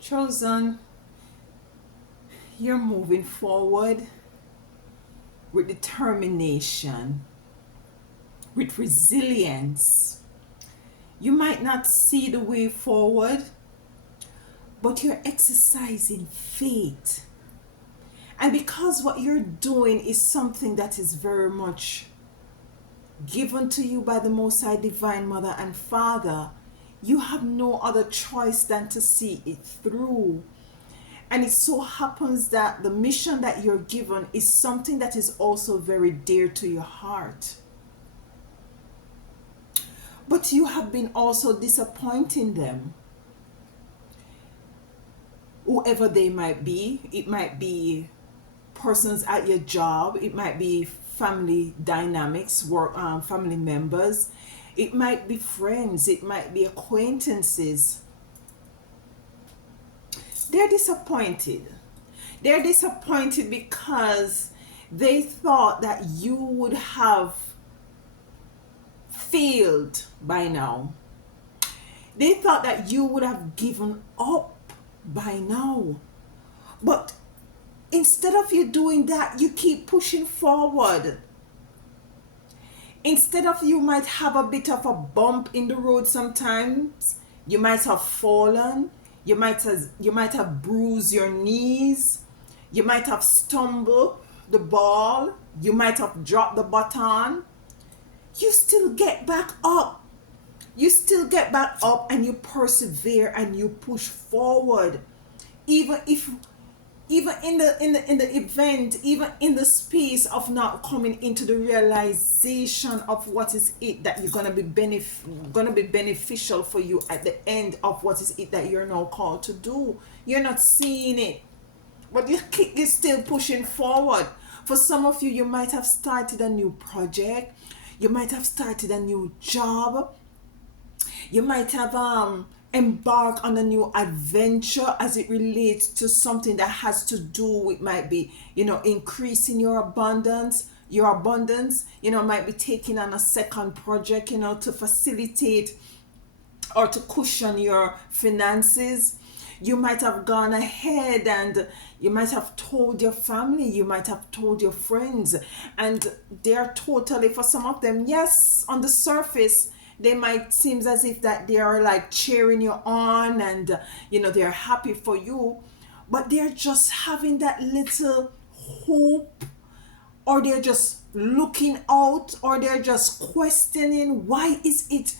Chosen, you're moving forward with determination, with resilience. You might not see the way forward, but you're exercising faith. And because what you're doing is something that is very much given to you by the Most High Divine Mother and Father, you have no other choice than to see it through. And it so happens that the mission that you're given is something that is also very dear to your heart. But you have been also disappointing them, whoever they might be. It might be persons at your job, it might be family dynamics, work, family members, it might be friends, it might be acquaintances. They're disappointed. They're disappointed because they thought that you would have failed by now. They thought that you would have given up by now. But instead of you doing that, you keep pushing forward. Instead of, you might have a bit of a bump in the road sometimes. You might have fallen. You might have bruised your knees. You might have stumbled the ball. You might have dropped the baton. You still get back up. You still get back up and you persevere and you push forward. Even if, even in the event, even in the space of not coming into the realization of what is it that you're gonna be beneficial for you at the end of what is it that you're now called to do. You're not seeing it, but you're still pushing forward. For some of you, you might have started a new project, you might have started a new job, you might have embarked on a new adventure as it relates to something that has to do with, might be, increasing your abundance, might be taking on a second project, to facilitate or to cushion your finances. You might have gone ahead and you might have told your family, you might have told your friends, and they're totally, for some of them, yes, on the surface, they might seem as if that they are like cheering you on, and they're happy for you, but they're just having that little hope, or they're just looking out, or they're just questioning, why is it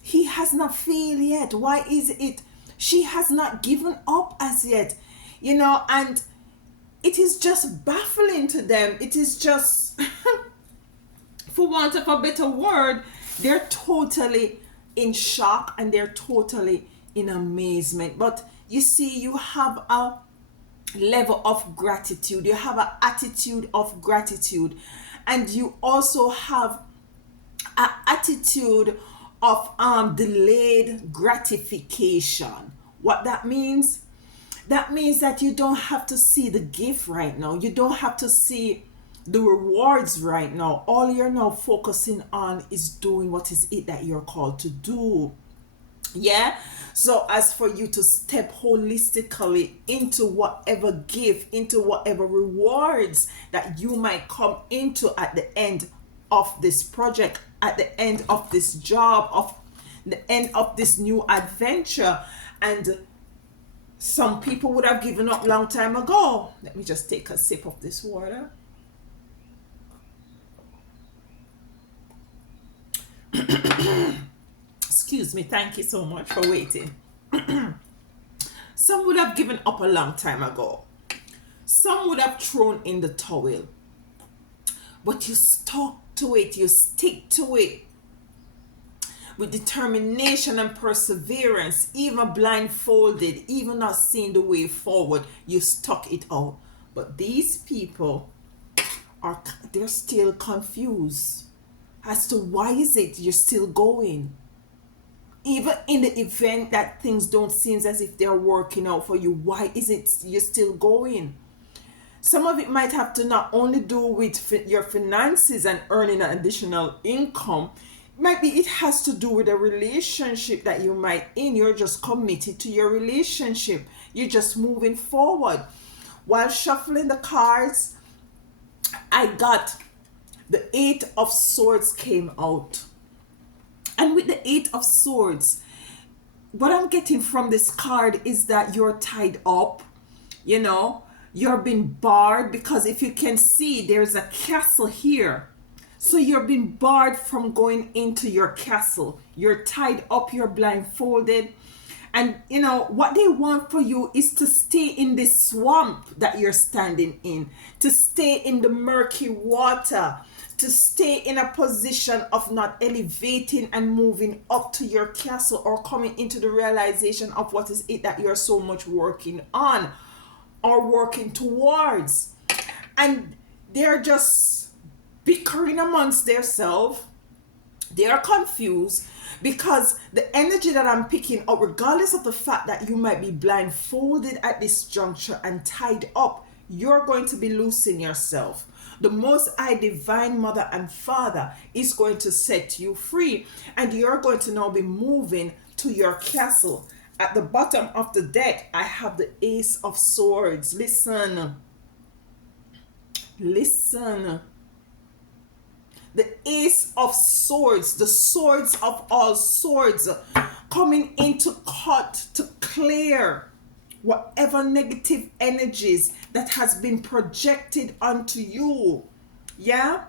he has not failed yet? Why is it she has not given up as yet? And it is just baffling to them. It is just, for want of a better word, they're totally in shock and they're totally in amazement. But you see, you have a level of gratitude, you have an attitude of gratitude, and you also have an attitude of delayed gratification. What that means? That means that you don't have to see the gift right now. You don't have to see the rewards right now. All you're now focusing on is doing what is it that you're called to do. Yeah. So as for you to step holistically into whatever gift, into whatever rewards that you might come into at the end of this project, at the end of this job, of the end of this new adventure. And some people would have given up long time ago. Let me just take a sip of this water. Excuse me, thank you so much for waiting. Some would have given up a long time ago. Some would have thrown in the towel. But you stuck to it, you stick to it with determination and perseverance, even blindfolded, even not seeing the way forward, you stuck it out. But these people they're still confused as to why is it you're still going. Even in the event that things don't seem as if they're working out for you, why is it you're still going? Some of it might have to not only do with your finances and earning an additional income. Maybe it has to do with a relationship that you might in. You're just committed to your relationship. You're just moving forward. While shuffling the cards, I got the Eight of Swords came out. And with the Eight of Swords, what I'm getting from this card is that you're tied up, you know, you're being barred, because if you can see, there's a castle here. So you're being barred from going into your castle. You're tied up, you're blindfolded. And you know, what they want for you is to stay in this swamp that you're standing in, to stay in the murky water, to stay in a position of not elevating and moving up to your castle, or coming into the realization of what is it that you're so much working on or working towards. And they're just bickering amongst themselves. They are confused because the energy that I'm picking up, regardless of the fact that you might be blindfolded at this juncture and tied up, you're going to be loosing yourself. The Most High Divine Mother and Father is going to set you free, and you're going to now be moving to your castle. At the bottom of the deck, I have the Ace of Swords. Listen. Listen. The Ace of Swords, the swords of all swords, coming in to cut, to clear whatever negative energies that has been projected onto you. Yeah?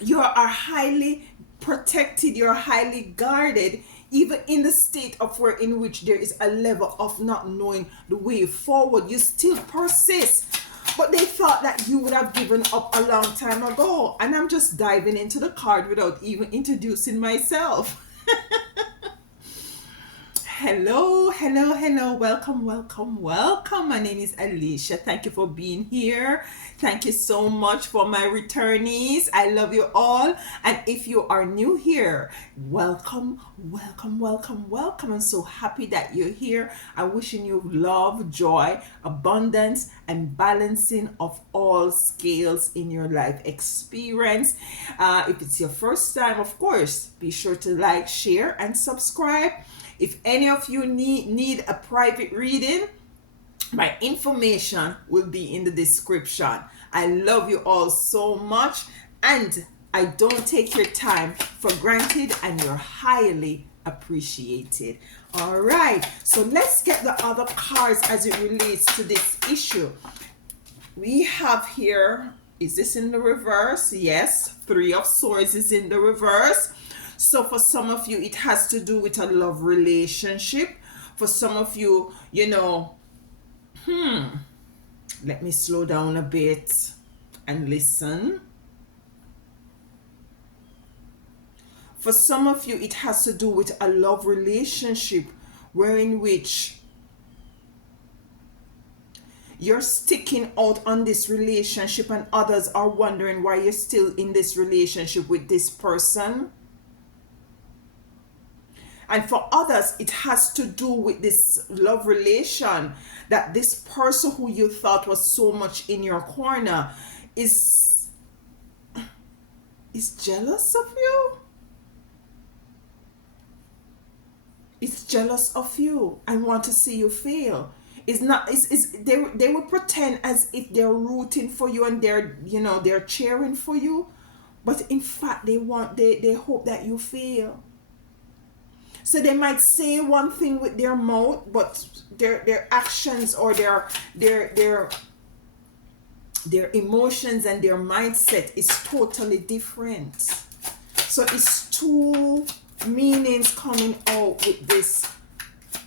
You are highly protected, you're highly guarded, even in the state of where in which there is a level of not knowing the way forward. You still persist. But they thought that you would have given up a long time ago. And I'm just diving into the card without even introducing myself. Hello, hello, hello. Welcome, welcome, welcome. My name is Alicia. Thank you for being here. Thank you so much for my returnees. I love you all. And if you are new here, welcome, welcome, welcome, welcome. I'm so happy that you're here. I'm wishing you love, joy, abundance, and balancing of all scales in your life experience. If it's your first time, of course, be sure to like, share, and subscribe. If any of you need a private reading, my information will be in the description. I love you all so much, and I don't take your time for granted, and you're highly appreciated. All right, so let's get the other cards as it relates to this issue. We have here, is this in the reverse? Yes, Three of Swords is in the reverse. So for some of you, it has to do with a love relationship. For some of you, you know, let me slow down a bit and listen. For some of you, it has to do with a love relationship wherein which you're sticking out on this relationship and others are wondering why you're still in this relationship with this person. And for others, it has to do with this love relation, that this person who you thought was so much in your corner is jealous of you. Is jealous of you and want to see you fail. They will pretend as if they're rooting for you and they're cheering for you, but in fact they hope that you fail. So they might say one thing with their mouth, but their actions or their emotions and their mindset is totally different. So it's two meanings coming out with this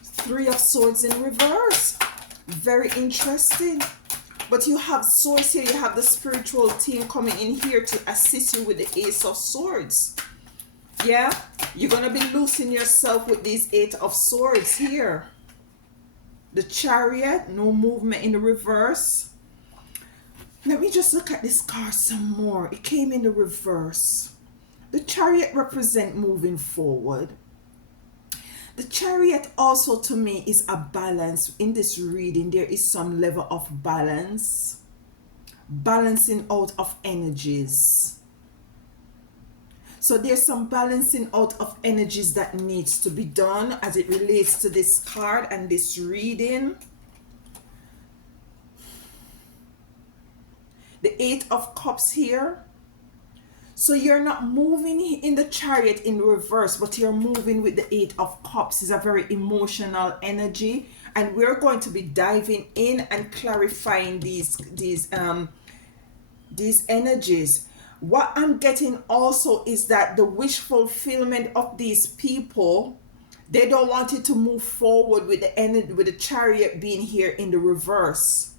Three of Swords in reverse. Very interesting. But you have swords here, you have the spiritual team coming in here to assist you with the Ace of Swords. Yeah, you're going to be loosing yourself with these Eight of Swords here. The Chariot, no movement in the reverse. Let me just look at this card some more. It came in the reverse. The Chariot represents moving forward. The Chariot also to me is a balance. In this reading, there is some level of balance. Balancing out of energies. So there's some balancing out of energies that needs to be done as it relates to this card and this reading. The Eight of Cups here. So you're not moving in the Chariot in reverse, but you're moving with the Eight of Cups. It's a very emotional energy, and we're going to be diving in and clarifying these energies. What I'm getting also is that the wish fulfillment of these people, they don't want it to move forward with the energy, with the Chariot being here in the reverse.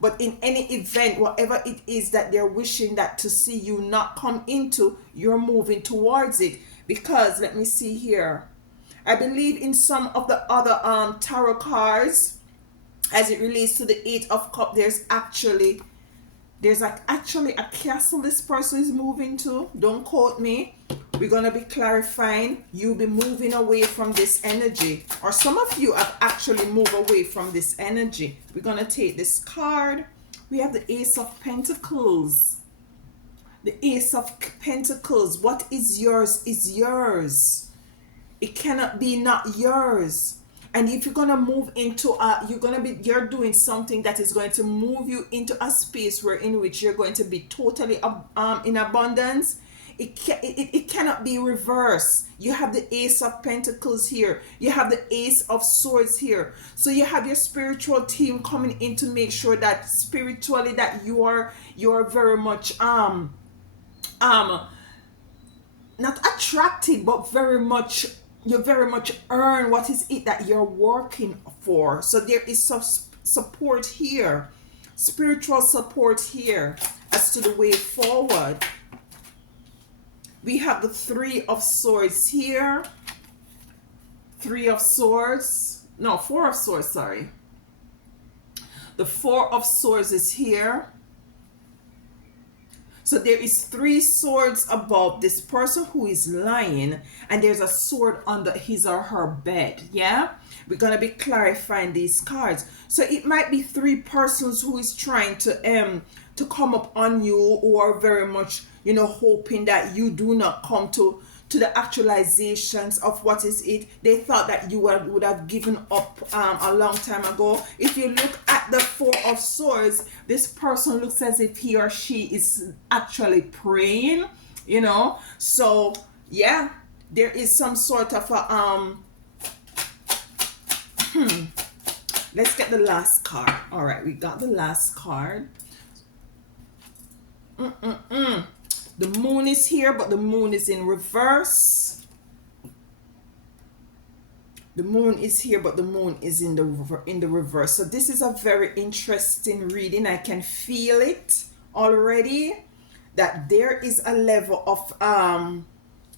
But in any event, whatever it is that they're wishing that to see you not come into, you're moving towards it. Because let me see here, I believe in some of the other tarot cards, as it relates to the Eight of Cups, there's actually a castle this person is moving to. Don't quote me. We're going to be clarifying. You'll be moving away from this energy, or some of you have actually moved away from this energy. We're going to take this card. We have the Ace of Pentacles. The Ace of Pentacles. What is yours is yours. It cannot be not yours. And if you're going to move into you're doing something that is going to move you into a space where in which you're going to be totally in abundance. It cannot be reversed. You have the Ace of Pentacles here. You have the Ace of Swords here. So you have your spiritual team coming in to make sure that spiritually that you are very much not attracted, but you very much earn what is it that you're working for. So there is some support here, spiritual support here as to the way forward. We have the Three of Swords here. Four of Swords, sorry. The Four of Swords is here. So there is 3 swords above this person who is lying, and there's a sword under his or her bed. Yeah, we're gonna be clarifying these cards. So it might be 3 persons who is trying to come up on you, or very much hoping that you do not come to the actualizations of what is it they thought that you would have given up a long time ago. If you look at the Four of Swords, this person looks as if he or she is actually praying, so yeah, there is some sort of a let's get the last card. All right, we got the last card. The Moon is here, but the Moon is in reverse. The Moon is here, but the Moon is in the reverse. So this is a very interesting reading. I can feel it already, that there is a level of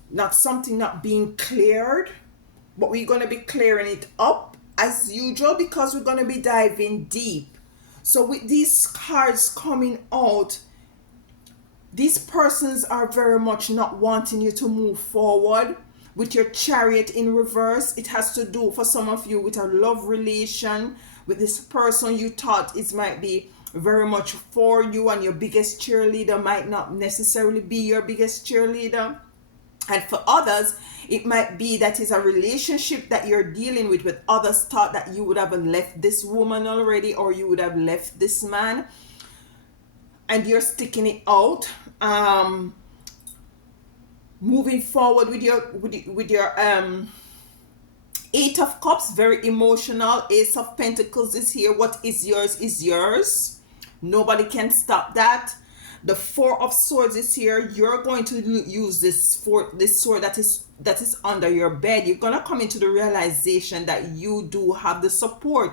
not being cleared, but we're going to be clearing it up as usual, because we're going to be diving deep. So with these cards coming out, these persons are very much not wanting you to move forward with your Chariot in reverse. It has to do, for some of you, with a love relation with this person. You thought it might be very much for you, and your biggest cheerleader might not necessarily be your biggest cheerleader. And for others, it might be that is a relationship that you're dealing with others thought that you would have left this woman already, or you would have left this man, and you're sticking it out, moving forward with your Eight of Cups, very emotional. Ace of Pentacles is here. What is yours is yours. Nobody can stop that. The Four of Swords is here. You're going to use this sword that is under your bed. You're gonna come into the realization that you do have the support.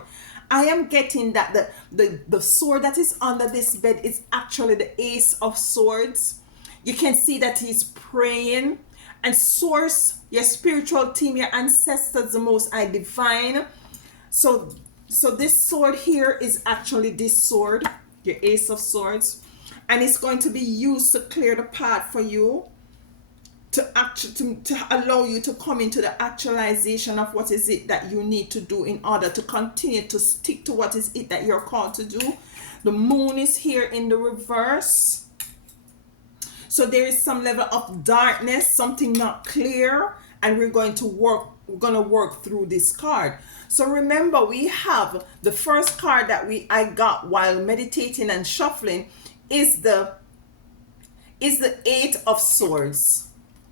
I am getting that the sword that is under this bed is actually the Ace of Swords. You can see that he's praying, and source, your spiritual team, your ancestors, the Most High Divine. So this sword here is actually this sword, your Ace of Swords, and it's going to be used to clear the path for you, to allow you to come into the actualization of what is it that you need to do in order to continue to stick to what is it that you're called to do. The Moon is here in the reverse. So there is some level of darkness, something not clear, and we're going to work through this card. So remember, we have the first card that I got while meditating and shuffling is the Eight of Swords.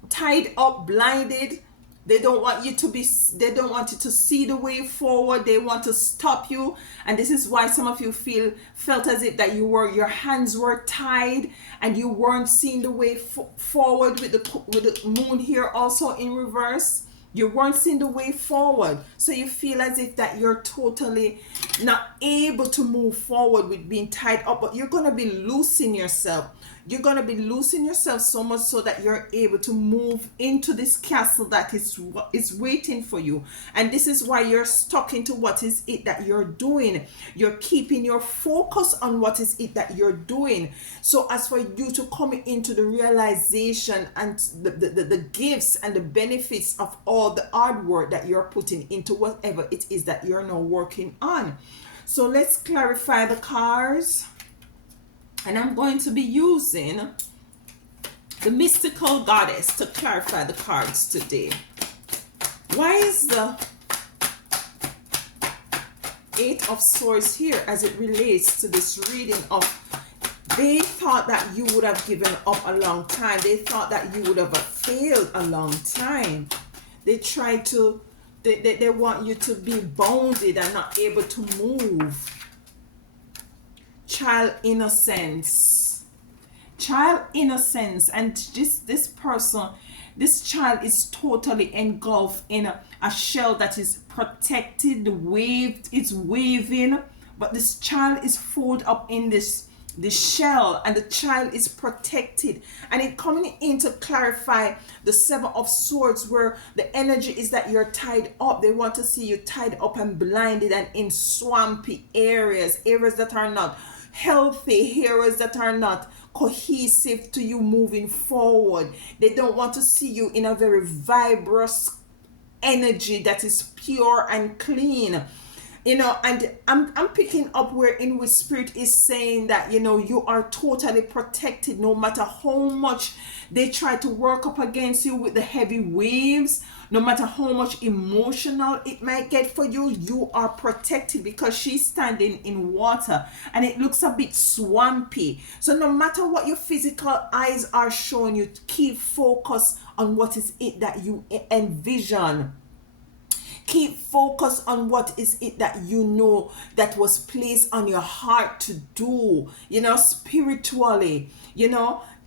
Tied up, blinded. They don't want you to see the way forward. They want to stop you. And this is why some of you felt as if that your hands were tied and you weren't seeing the way forward with the moon here also in reverse. You weren't seeing the way forward. So you feel as if that you're totally not able to move forward with being tied up, but you're going to be loosing yourself. You're going to be losing yourself so much so that you're able to move into this castle that is waiting for you. And this is why you're stuck into what is it that you're doing. You're keeping your focus on what is it that you're doing. So as for you to come into the realization and the gifts and the benefits of all the hard work that you're putting into whatever it is that you're now working on. So let's clarify the cards. And I'm going to be using the mystical goddess to clarify the cards today. Why is the Eight of Swords here as it relates to this reading of they thought that you would have given up a long time. They thought that you would have failed a long time. They try to, they want you to be bounded and not able to move. Child innocence, and this person, this child is totally engulfed in a shell that is protected. The wave is waving, but this child is folded up in this shell, and the child is protected. And it coming in to clarify the Seven of Swords, where the energy is that you're tied up. They want to see you tied up and blinded and in swampy areas that are not healthy, areas that are not cohesive to you moving forward. They don't want to see you in a very vibrant energy that is pure and clean. And I'm picking up where in which Spirit is saying that, you are totally protected. No matter how much they try to work up against you with the heavy waves, no matter how much emotional it might get for you, you are protected because she's standing in water and it looks a bit swampy. So no matter what your physical eyes are showing you, keep focus on what is it that you envision. Keep focus on what is it that you know that was placed on your heart to do, spiritually,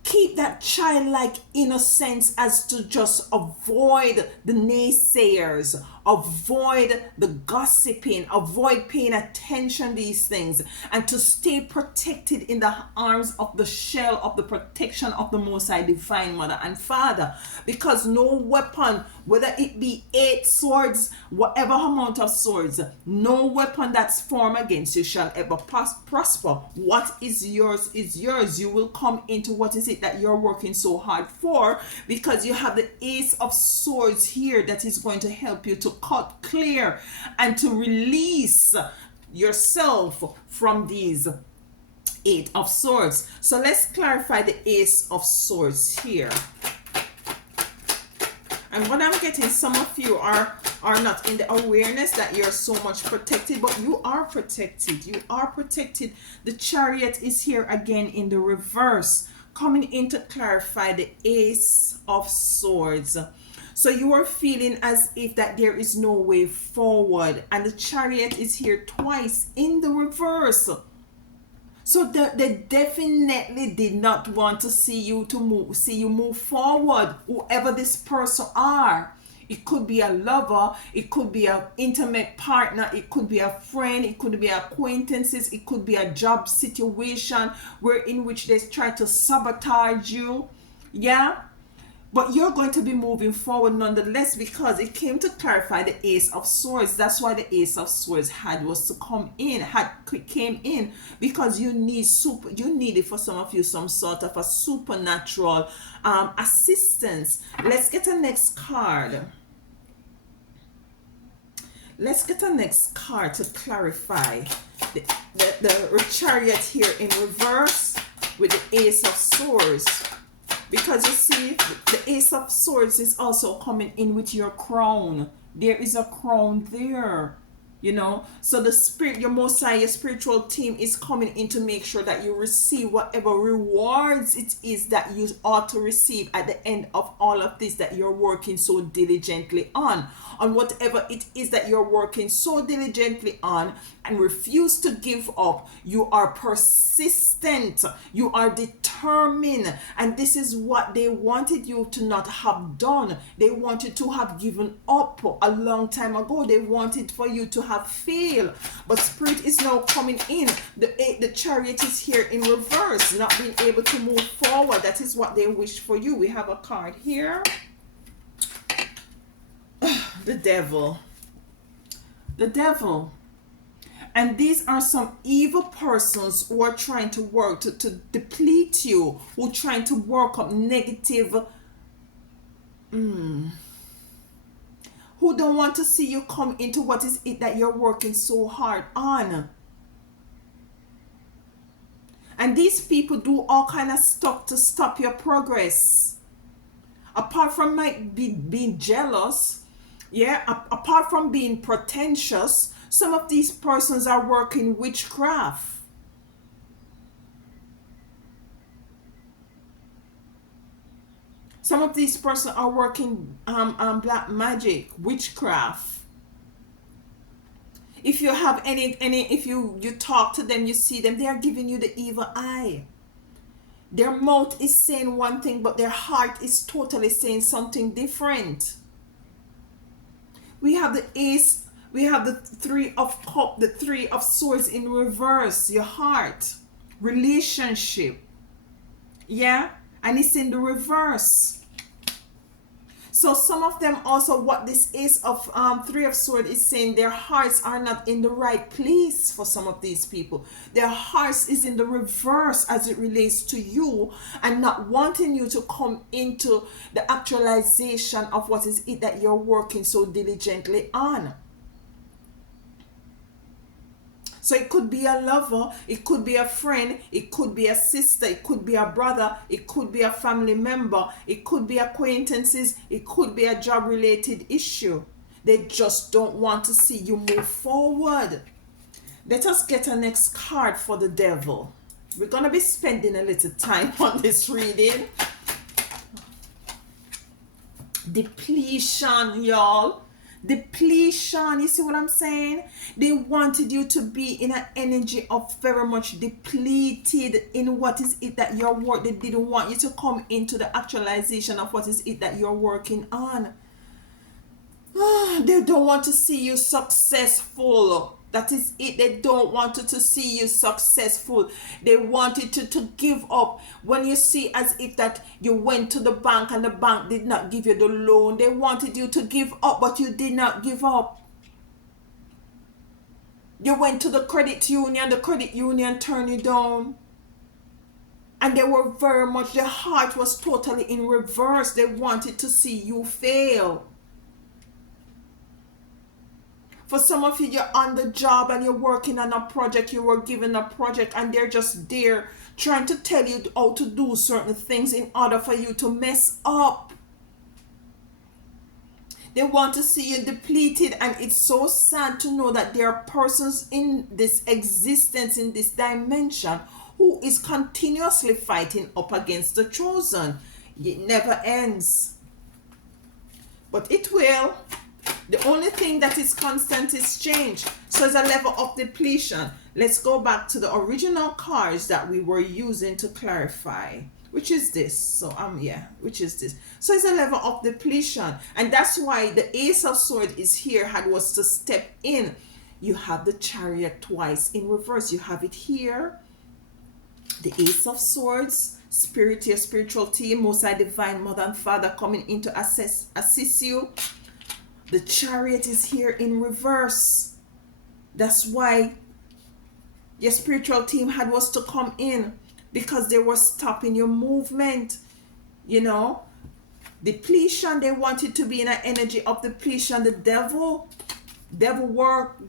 Keep that childlike innocence as to just avoid the naysayers, avoid the gossiping, avoid paying attention to these things, and to stay protected in the arms of the shell of the protection of the Most High Divine Mother and Father. Because no weapon, whether it be 8 swords, whatever amount of swords, no weapon that's formed against you shall ever prosper. What is yours is yours. You will come into what is it that you're working so hard for, because you have the Ace of Swords here that is going to help you to cut clear and to release yourself from these 8 of Swords. So let's clarify the Ace of Swords here. And what I'm getting, some of you are not in the awareness that you're so much protected, but you are protected. You are protected. The Chariot is here again in the reverse, coming in to clarify the Ace of Swords. So you are feeling as if that there is no way forward, and the Chariot is here twice in the reverse. So they definitely did not want to see you move forward, whoever this person are. It could be a lover, it could be an intimate partner, it could be a friend, it could be acquaintances, it could be a job situation where in which they try to sabotage you. Yeah? But you're going to be moving forward nonetheless, because it came to clarify the Ace of Swords. That's why the Ace of Swords came in, because you needed for some of you some sort of a supernatural assistance. Let's get a next card. Let's get a next card to clarify the Chariot here in reverse with the Ace of Swords. Because you see, the Ace of Swords is also coming in with your crown. There is a crown there. You know, so the spirit, your Most High, your spiritual team is coming in to make sure that you receive whatever rewards it is that you ought to receive at the end of all of this that you're working so diligently on whatever it is that you're working so diligently on and refuse to give up. You are persistent, you are determined, and this is what they wanted you to not have done. They wanted to have given up a long time ago. They wanted for you to have failed, but spirit is now coming in. The Chariot is here in reverse, not being able to move forward. That is what they wished for you. We have a card here. The Devil. The Devil. And these are some evil persons who are trying to work to deplete you, who are trying to work up negative, who don't want to see you come into what is it that you're working so hard on. And these people do all kind of stuff to stop your progress. Apart from being jealous, yeah, apart from being pretentious, some of these persons are working witchcraft. Some of these persons are working black magic, witchcraft. If you have if you talk to them, you see them, they are giving you the evil eye. Their mouth is saying one thing, but their heart is totally saying something different. We have the Ace, we have the Three of Cups, the Three of Swords in reverse, your heart, relationship. Yeah, and it's in the reverse. So some of them also, what this Ace of Three of Swords is saying, their hearts are not in the right place for some of these people. Their hearts is in the reverse as it relates to you, and not wanting you to come into the actualization of what is it that you're working so diligently on. So it could be a lover, it could be a friend, it could be a sister, it could be a brother, it could be a family member, it could be acquaintances, it could be a job related issue. They just don't want to see you move forward. Let us get a next card for the Devil. We're going to be spending a little time on this reading. Depletion, y'all. Depletion, you see what I'm saying? They wanted you to be in an energy of very much depleted in what is it that you're working. They didn't want you to come into the actualization of what is it that you're working on. They don't want to see you successful. That is it. They don't want to see you successful. They wanted to give up. When you see as if that you went to the bank and the bank did not give you the loan, they wanted you to give up, but you did not give up. You went to the credit union turned you down. And they were very much, their heart was totally in reverse. They wanted to see you fail. For some of you, you're on the job and you're working on a project, you were given a project, and they're just there trying to tell you how to do certain things in order for you to mess up. They want to see you depleted, and it's so sad to know that there are persons in this existence, in this dimension, who is continuously fighting up against the chosen. It never ends. But it will. The only thing that is constant is change. So it's a level of depletion. Let's go back to the original cards that we were using to clarify. Which is this. So which is this. So it's a level of depletion. And that's why the Ace of Swords is here, was to step in. You have the Chariot twice in reverse. You have it here. The Ace of Swords, Spirit, your spiritual team, Most High Divine Mother and Father coming in to assist you. The Chariot is here in reverse. That's why your spiritual team was to come in, because they were stopping your movement. You know, depletion, they wanted to be in an energy of depletion. The devil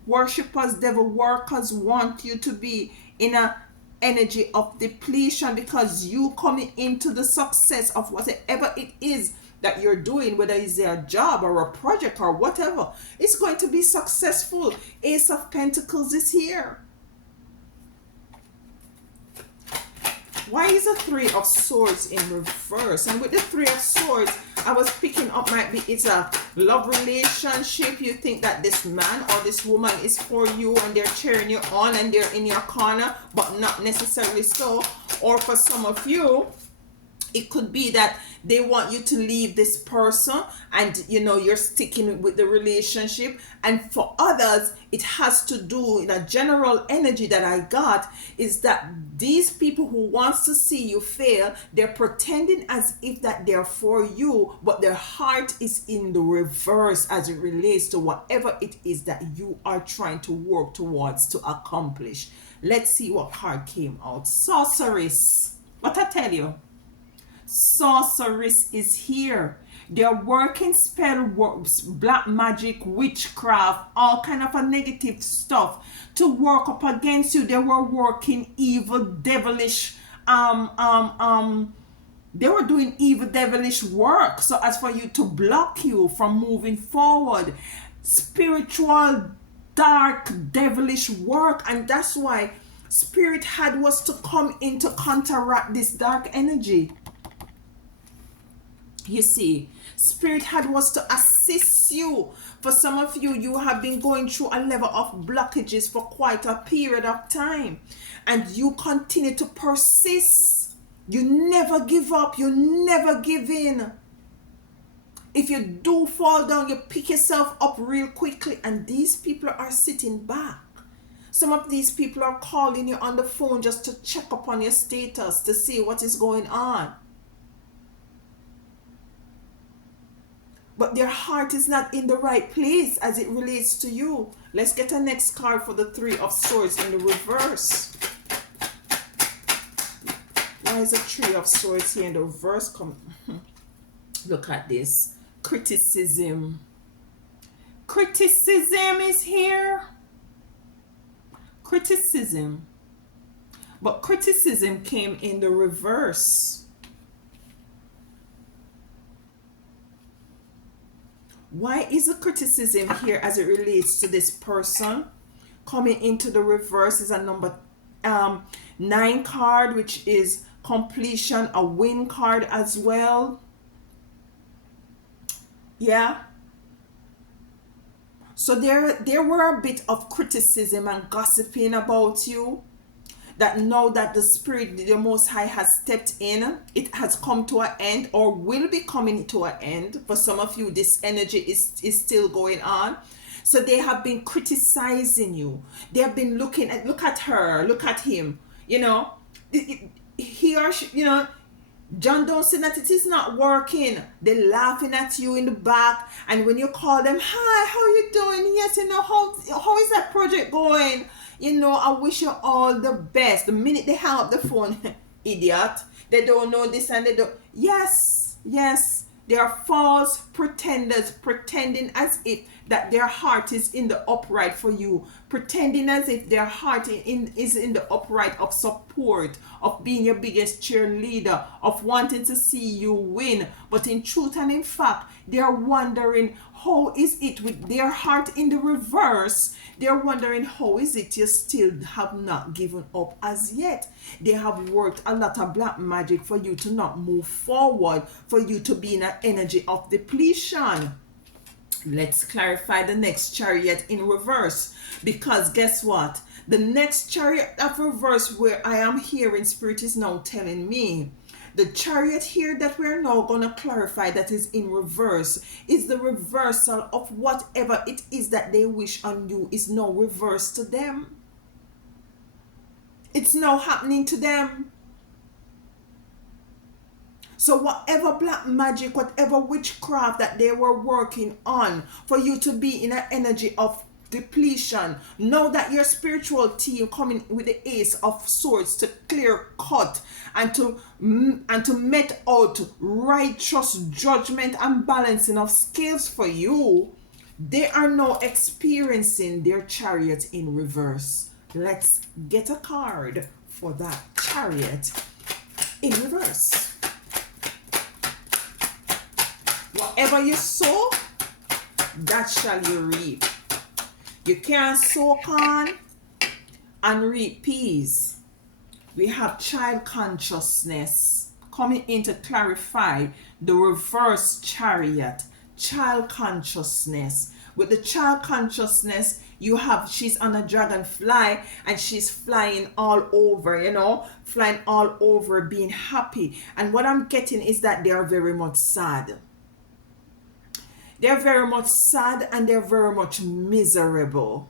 worshippers, devil workers want you to be in a energy of depletion, because you coming into the success of whatever it is that you're doing, whether it's a job or a project or whatever, it's going to be successful. Ace of Pentacles is here. Why is the Three of Swords in reverse? And with the Three of Swords, I was picking up, might be it's a love relationship. You think that this man or this woman is for you and they're cheering you on and they're in your corner, but not necessarily so. Or for some of you, it could be that they want you to leave this person and you know you're sticking with the relationship. And for others, it has to do, in a general energy that I got, is that these people who wants to see you fail, they're pretending as if that they're for you, but their heart is in the reverse as it relates to whatever it is that you are trying to work towards to accomplish. Let's see what card came out. Sorceress. What I tell you? Sorceress is here. They're working spell works, black magic, witchcraft, all kind of a negative stuff to work up against you. They were working evil, devilish, they were doing evil, devilish work so as for you to block you from moving forward. Spiritual, dark, devilish work. And that's why Spirit had was to come in to counteract this dark energy. You see, Spirit had was to assist you. For some of you, you have been going through a level of blockages for quite a period of time. And you continue to persist. You never give up. You never give in. If you do fall down, you pick yourself up real quickly. And these people are sitting back. Some of these people are calling you on the phone just to check up on your status, to see what is going on. But their heart is not in the right place as it relates to you. Let's get a next card for the Three of Swords in the reverse. Why is the Three of Swords here in the reverse? Come, look at this. Criticism. Criticism is here. Criticism. But criticism came in the reverse. Why is the criticism here as it relates to this person? Coming into the reverse is a number 9 card, which is completion, a win card as well. Yeah. So there were a bit of criticism and gossiping about you. That now that the Spirit, the Most High, has stepped in, it has come to an end or will be coming to an end. For some of you, this energy is still going on. So they have been criticizing you. They have been looking at, look at her, look at him. You know, he or she, you know, John don't see that it is not working. They're laughing at you in the back. And when you call them, hi, how you doing? Yes, you know, how is that project going? You know, I wish you all the best. The minute they hang up the phone, idiot, they don't know this and they don't. Yes, yes, they are false pretenders, pretending as if that their heart is in the upright for you, pretending as if their heart is in the upright of support, of being your biggest cheerleader, of wanting to see you win. But in truth and in fact, they are wondering, how is it with their heart in the reverse? They're wondering, how is it you still have not given up as yet? They have worked a lot of black magic for you to not move forward, for you to be in an energy of depletion. Let's clarify the next Chariot in reverse, because guess what? The next Chariot of reverse where I am hearing Spirit is now telling me, the Chariot here that we're now going to clarify that is in reverse is the reversal of whatever it is that they wish on you is now reversed to them. It's now happening to them. So whatever black magic, whatever witchcraft that they were working on for you to be in an energy of depletion, know that your spiritual team coming with the Ace of Swords to clear cut and to met out righteous judgment and balancing of scales for you, they are now experiencing their Chariot in reverse. Let's get a card for that chariot in reverse. Whatever you sow, that shall you reap. You can't sow corn and reap peas. We have child consciousness coming in to clarify the reverse chariot. Child consciousness. With the child consciousness, you have, she's on a dragonfly and she's flying all over, you know, flying all over, being happy. And what I'm getting is that they are very much sad. They're very much sad and they're very much miserable.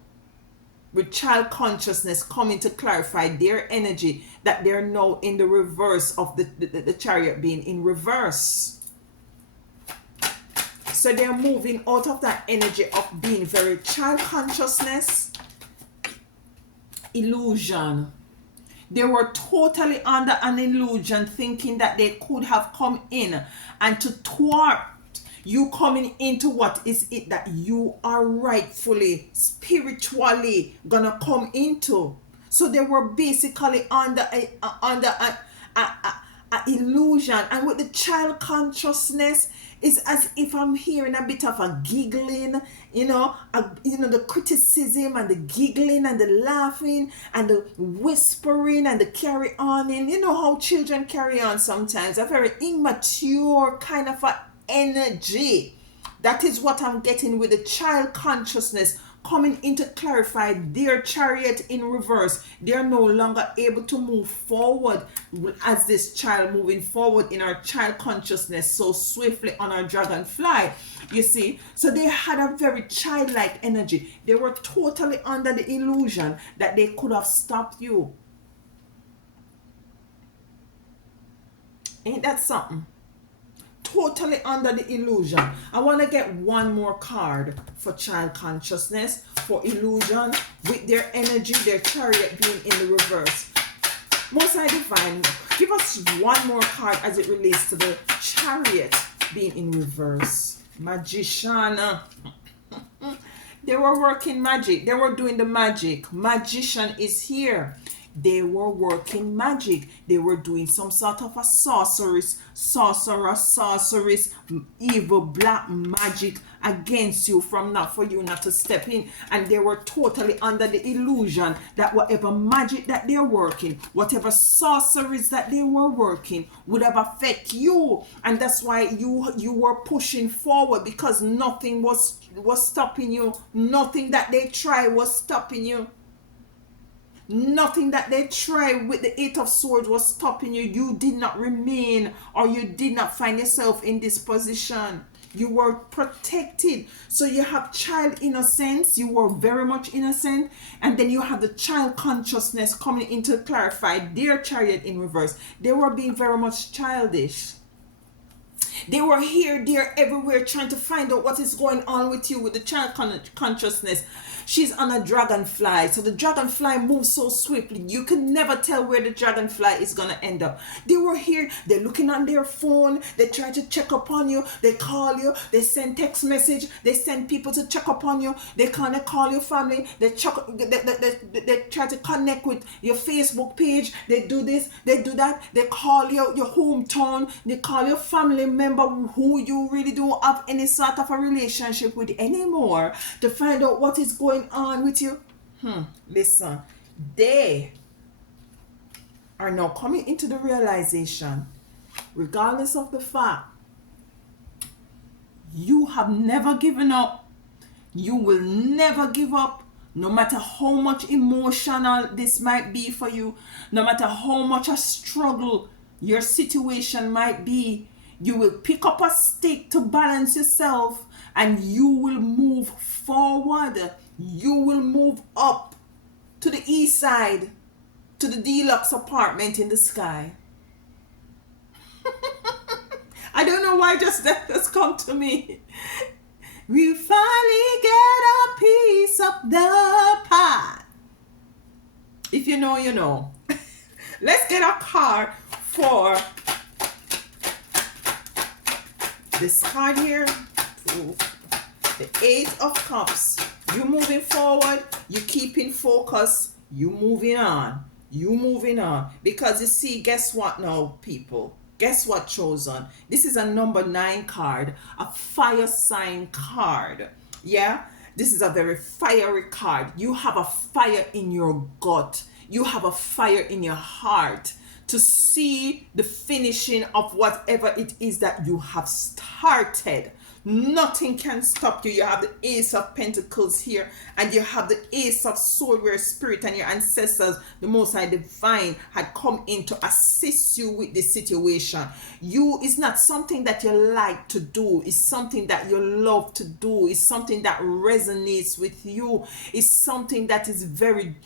With child consciousness coming to clarify their energy, that they're now in the reverse of the chariot being in reverse. So they're moving out of that energy of being very child consciousness, illusion. They were totally under an illusion, thinking that they could have come in and to thwart you coming into what is it that you are rightfully, spiritually gonna come into. So they were basically under a illusion. And with the child consciousness, it's as if I'm hearing a bit of a giggling, the criticism and the giggling and the laughing and the whispering and the carry on. You know how children carry on sometimes, a very immature kind of a energy. That is what I'm getting with the child consciousness coming in to clarify their chariot in reverse. They're no longer able to move forward as this child moving forward in our child consciousness so swiftly on our dragonfly. You see, so they had a very childlike energy. They were totally under the illusion that they could have stopped you. Ain't that something? Totally under the illusion. I want to get one more card for child consciousness, for illusion, with their energy, their chariot being in the reverse. Most High Divine, give us one more card as it relates to the chariot being in reverse. Magician. They were working magic. They were doing the magic. Magician is here. They were working magic. They were doing some sort of a sorceress, evil black magic against you for you not to step in. And they were totally under the illusion that whatever magic that they're working, whatever sorceries that they were working would have affect you. And that's why you were pushing forward, because nothing was stopping you. Nothing that they tried was stopping you. Nothing that they tried with the Eight of Swords was stopping you. You did not remain, or you did not find yourself in this position. You were protected. So you have child innocence. You were very much innocent. And then you have the child consciousness coming in to clarify their chariot in reverse. They were being very much childish. They were here, there, everywhere, trying to find out what is going on with you with the child consciousness. She's on a dragonfly. So the dragonfly moves so swiftly. You can never tell where the dragonfly is going to end up. They were here. They're looking on their phone. They try to check up on you. They call you. They send text message. They send people to check up on you. They kind of call your family. They try to connect with your Facebook page. They do this. They do that. They call your hometown. They call your family member who you really don't have any sort of a relationship with anymore to find out what is going on with you. Listen, they are now coming into the realization, regardless of the fact, you have never given up. You will never give up, no matter how much emotional this might be for you, no matter how much a struggle your situation might be. You will pick up a stick to balance yourself, and you will move forward. You will move up to the east side, to the deluxe apartment in the sky. I don't know why just that has come to me. We finally get a piece of the pie. If you know, you know. Let's get a card for this card here. The Eight of Cups. You moving forward, you keeping focus, you moving on. You moving on. Because you see, guess what now, people? Guess what, chosen? This is a number 9 card, a fire sign card. Yeah? This is a very fiery card. You have a fire in your gut. You have a fire in your heart to see the finishing of whatever it is that you have started. Nothing can stop you. You have the Ace of Pentacles here, and you have the Ace of Swords, where Spirit and your ancestors, the Most High Divine, had come in to assist you with this situation. It's not something that you like to do. It's something that you love to do. It's something that resonates with you. It's something that is very...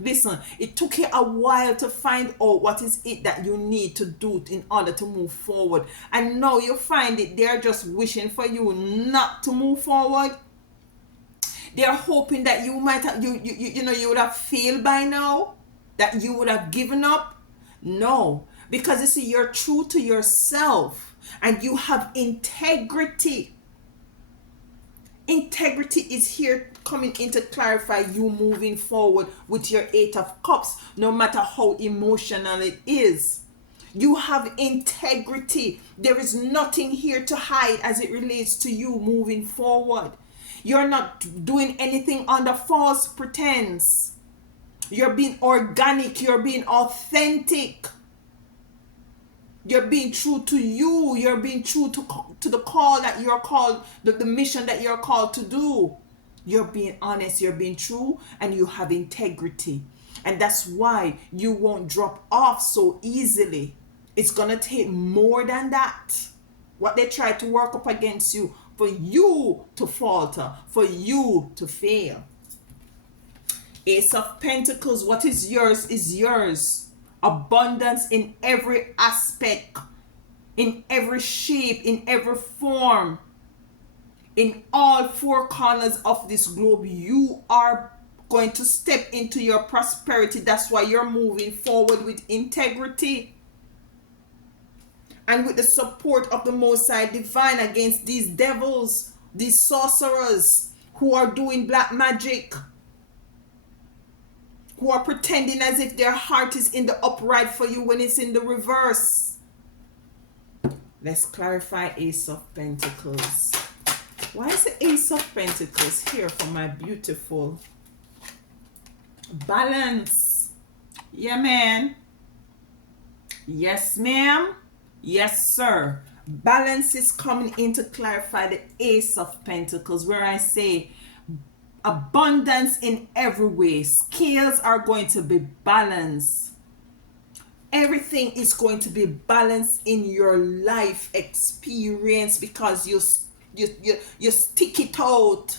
Listen, it took you a while to find out what is it that you need to do in order to move forward. And now you find it. They're just wishing for you not to move forward. They're hoping that you might have, you would have failed by now, that you would have given up. No, because you see, you're true to yourself and you have integrity. Integrity is here coming in to clarify you moving forward with your 8 of Cups, no matter how emotional it is. You have integrity. There is nothing here to hide as it relates to you moving forward. You're not doing anything under false pretense. You're being organic. You're being authentic. You're being true to you. You're being true to the call that you're called, the mission that you're called to do. You're being honest. You're being true, and you have integrity. And that's why you won't drop off so easily. It's going to take more than that. What they try to work up against you, for you to falter, for you to fail. Ace of Pentacles, what is yours is yours. Abundance in every aspect, in every shape, in every form, in all 4 corners of this globe. You are going to step into your prosperity. That's why you're moving forward with integrity and with the support of the Most High Divine against these devils, these sorcerers who are doing black magic, who are pretending as if their heart is in the upright for you when it's in the reverse. Let's clarify Ace of Pentacles. Why is the Ace of Pentacles here for my beautiful balance? Yeah, man. Yes, ma'am. Yes, sir. Balance is coming in to clarify the Ace of Pentacles, where I say abundance in every way. Scales are going to be balanced. Everything is going to be balanced in your life experience because you stick it out.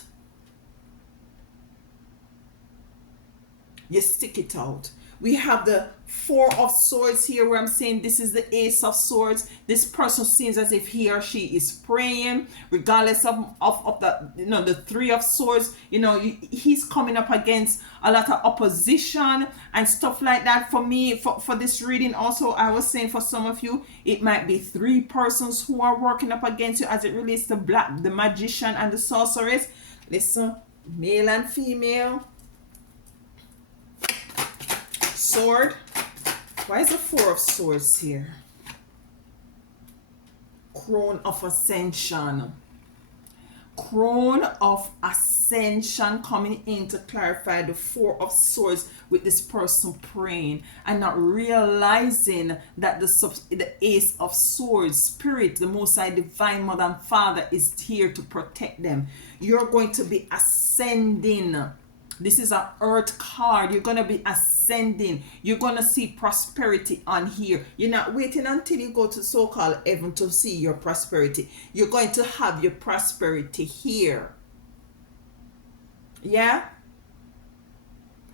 You stick it out. We have the 4 of Swords here, where I'm saying this is the Ace of Swords. This person seems as if he or she is praying, regardless of the, the 3 of Swords. He's coming up against a lot of opposition and stuff like that. For me, for this reading also, I was saying for some of you, it might be 3 persons who are working up against you as it relates to the magician and the sorceress. Listen, male and female. Sword. Why is the 4 of Swords here? Crown of Ascension. Crown of Ascension coming in to clarify the 4 of Swords with this person praying and not realizing that the Ace of Swords, Spirit, the Most High Divine Mother and Father, is here to protect them. You're going to be ascending. This is an earth card. You're going to be ascending. You're going to see prosperity on here. You're not waiting until you go to so-called heaven to see your prosperity. You're going to have your prosperity here. Yeah?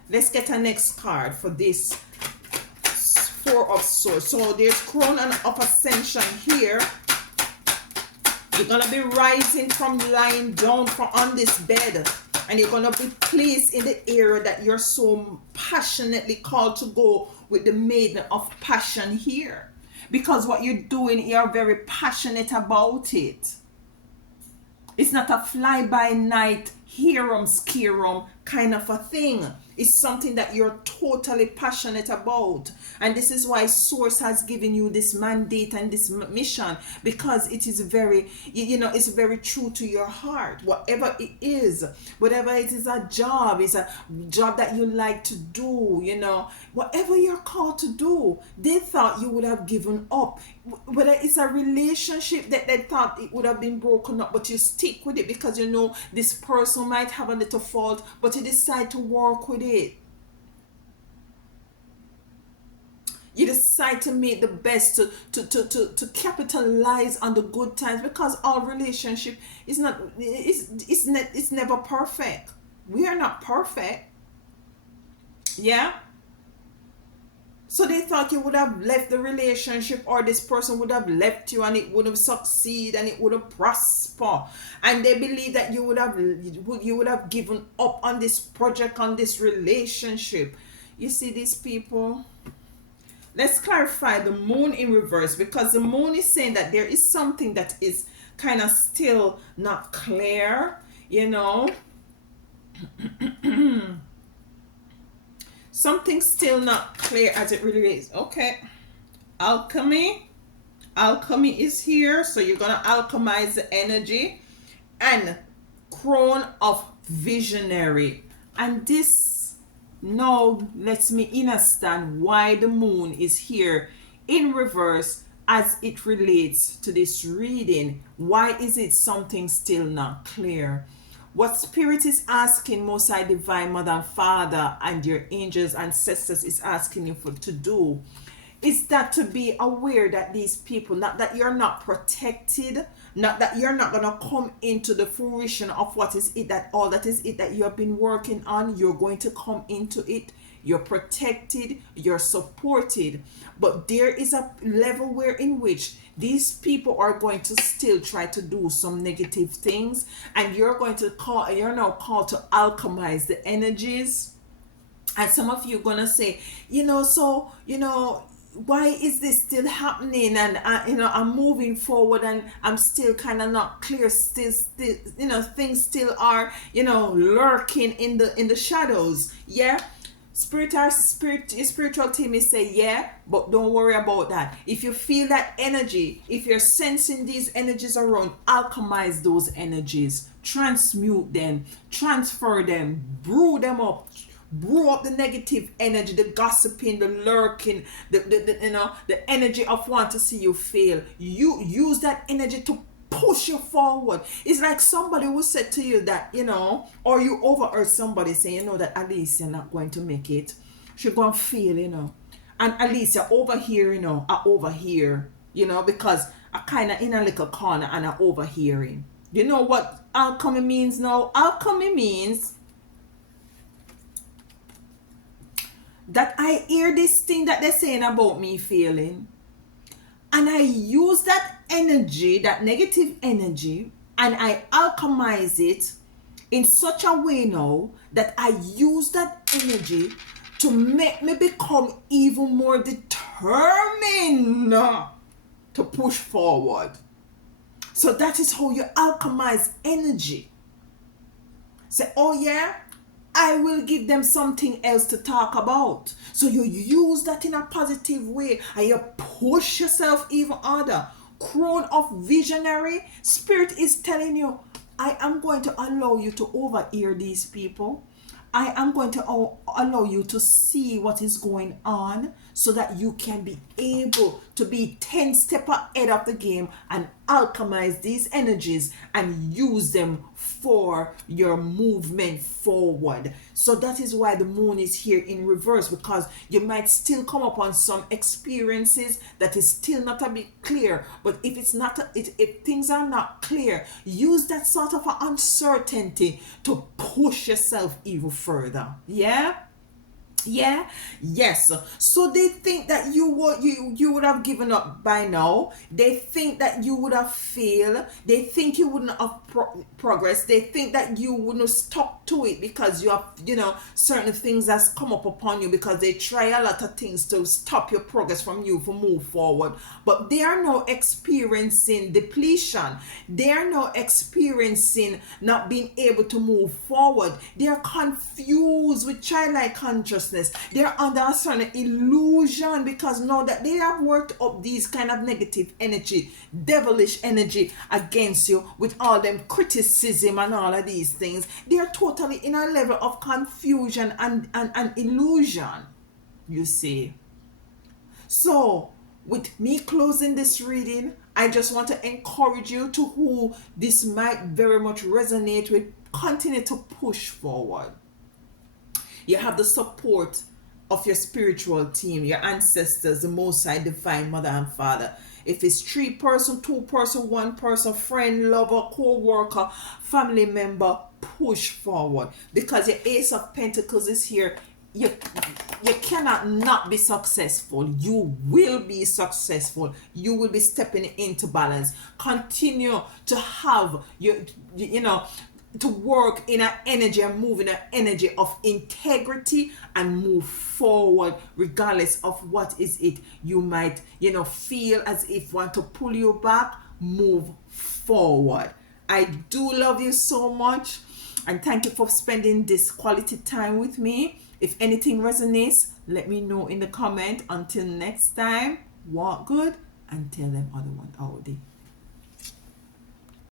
Let's get a next card for this 4 of Swords. So there's Crown of Ascension here. You're going to be rising from lying down on this bed. And you're going to be placed in the area that you're so passionately called to go with the Maiden of Passion here. Because what you're doing, you're very passionate about it. It's not a fly-by-night, hear-em, scare-em kind of a thing. It's something that you're totally passionate about. And this is why Source has given you this mandate and this mission, because it is very, it's very true to your heart. Whatever it is, whatever it is, a job, is a job that you like to do, whatever you're called to do, they thought you would have given up. Whether it's a relationship that they thought it would have been broken up, but you stick with it because this person might have a little fault, but you decide to work with it. You decide to make the best, to capitalize on the good times, because our relationship is not, it's never perfect. We are not perfect. Yeah. So they thought you would have left the relationship, or this person would have left you, and it would have succeed and it would have prosper. And they believe that you would have given up on this project, on this relationship. You see these people? Let's clarify the moon in reverse, because the moon is saying that there is something that is kind of still not clear, something still not clear as it really is. Okay. Alchemy is here, so you're gonna alchemize the energy. And crown of visionary, and this now lets me understand why the moon is here in reverse as it relates to this reading. Why is it something still not clear? What Spirit is asking, Most High Divine Mother and Father, and your angels, ancestors is asking you to do, is that to be aware that these people, not that you're not protected, not that you're not going to come into the fruition of what is it, that all that is it that you have been working on, you're going to come into it. You're protected, you're supported, but there is a level where in which these people are going to still try to do some negative things, and you're now called to alchemize the energies. And some of you are gonna say, why is this still happening? And I'm moving forward, and I'm still kind of not clear. Still, things still are, lurking in the shadows. Yeah. Spiritual team is say, yeah, but don't worry about that. If you feel that energy, if you're sensing these energies around, alchemize those energies, transmute them, transfer them, brew them up. Brew up the negative energy, the gossiping, the lurking, the energy of want to see you fail. You use that energy to push you forward. It's like somebody who said to you that, or you overheard somebody say, that at least you're not going to make it. She's going to fail, And at least you're over here, I overhear, because I kind of in a little corner and I'm overhearing. You know what alchemy means now? Alchemy means that I hear this thing that they're saying about me failing, and I use that energy, that negative energy, and I alchemize it in such a way now that I use that energy to make me become even more determined to push forward. So that is how you alchemize energy. Say, oh yeah, I will give them something else to talk about. So you use that in a positive way, and you push yourself even harder. Crown of visionary, Spirit is telling you, I am going to allow you to overhear these people. I am going to allow you to see what is going on, so that you can be able to be 10 steps ahead of the game and alchemize these energies and use them for your movement forward. So that is why the moon is here in reverse, because you might still come upon some experiences that is still not a bit clear. But if it's not, if things are not clear, use that sort of uncertainty to push yourself even further. Yeah. Yeah, yes. So they think that you would have given up by now. They think that you would have failed. They think you wouldn't have progress. They think that you wouldn't have stuck to it because you have, certain things that's come up upon you, because they try a lot of things to stop your progress from you to move forward. But they are now experiencing depletion. They are now experiencing not being able to move forward. They are confused with childlike consciousness. They're under a certain illusion because now that they have worked up these kind of negative energy, devilish energy against you with all them criticism and all of these things, they are totally in a level of confusion and illusion, you see. So, with me closing this reading, I just want to encourage you to who this might very much resonate with, continue to push forward. You have the support of your spiritual team, your ancestors, the Most High, Divine Mother and Father. If it's 3 person, 2 person, 1 person, friend, lover, co-worker, family member, push forward, because your Ace of Pentacles is here. You cannot not be successful. You will be successful. You will be stepping into balance. Continue to have to work in an energy and move in an energy of integrity and move forward regardless of what is it you might feel as if want to pull you back. Move forward. I do love you so much, and thank you for spending this quality time with me. If anything resonates, let me know in the comment. Until next time, walk good and tell them other one out there.